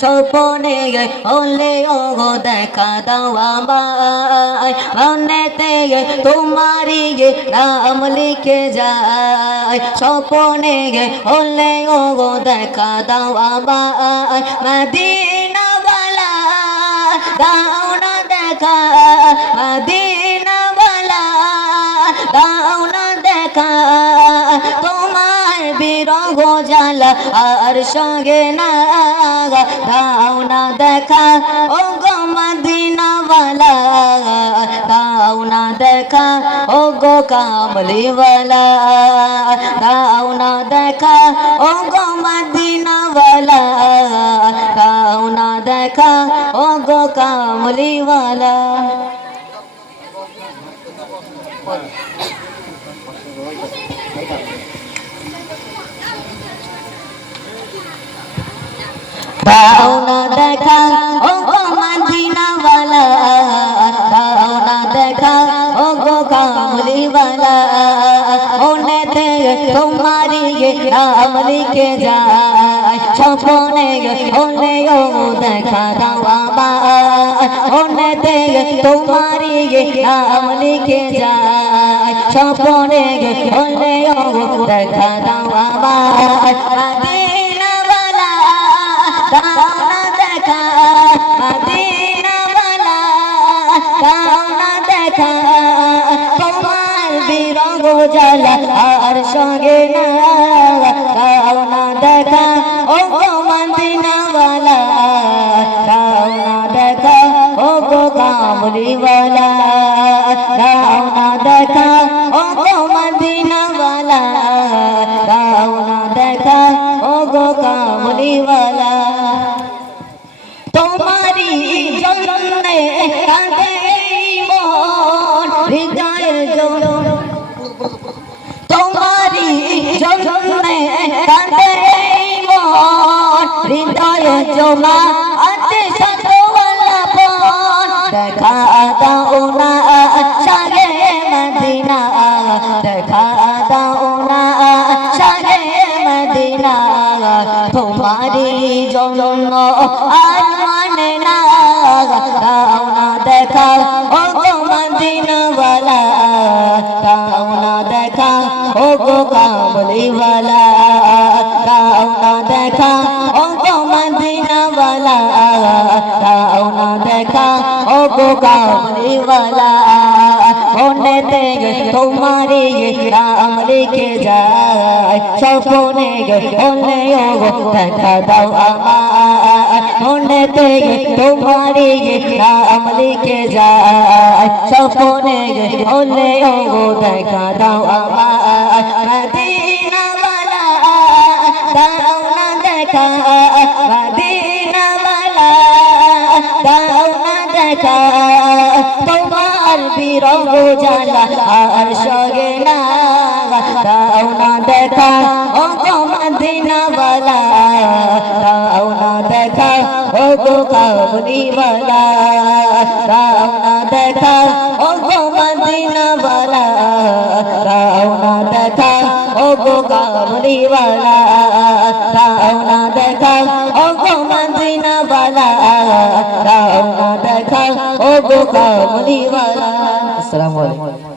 স্বপ্নে হলে ও দেখা দাও আমায় মনেতে তোমারই নাম লিখে যায় স্বপ্নে হলে ও দেখা দাও আমায় মদিনা वाला দাও না দেখা মদিনা वाला দাও না দেখা তোমার বিরহ জ্বালা আর সঙ্গে না দাও না দেখা ও গো মদিনা वाला দাও না দেখা ও গো কামলি वाला দাও না দেখা ও গো মদিনা वाला দাও না দেখা ও গো কামলি वाला দাও না দেখা ও গো মদিনা वाला দাও না দেখা ও গো কামলি वाला মনেতে তোমারই নাম লিখে যায় স্বপ্নে হলে ও দেখা দাও আমায় মনেতে তোমারই নাম লিখে যায় স্বপ্নে হলে ও দেখা দাও আমায় মদিনা वाला দাও না দেখা মদিনা वाला দাও না দেখা তোমার বিরহ জ্বালা আর সঙ্গে না দাও না দেখা ও গো মদিনা वाला দাও না দেখা ও গো কামলি वाला দাও না দেখা ও গো মদিনা वाला দাও না দেখা ও গো কামলি वाला তোমারি জন্যে কাঁদে মন হৃদয়ের জন্য তোমারি জন্যে কাঁদে মন হৃদয়ের জন্য আছে সতওয়ালা পন দেখা দাও না শাহে মদিনা দেখা দাও না শাহে মদিনা তোমারি জন্য আর মানে না দাও না দেখা ও গো মদিনা वाला দাও না দেখা ও গো কামলি वाला দাও না দেখা ও গো মদিনা वाला দাও না দেখা ও গো কামলি वाला মনেতে তোমারই নাম লিখে যায় স্বপ্নে হলে ও দেখা দাও আমায় মনেতে তোমারই নাম লিখে যায় স্বপ্নে হলে ও দেখা দাও আমায় মদিনা वाला দাও না দেখা মদিনা वाला দাও না দেখা তোমার বিরহ জ্বালা আর সঙ্গে না দাও না দেখা ও গো মদিনা वाला দাও না দেখা ও গো কামলি वाला দাও না দেখা ও গো মদিনা वाला দাও না দেখা ও গো কামলি वाला দাও না দেখা ও গো মদিনা वाला দাও না দেখা ও গো কামলি वाला। আসসালামু আলাইকুম।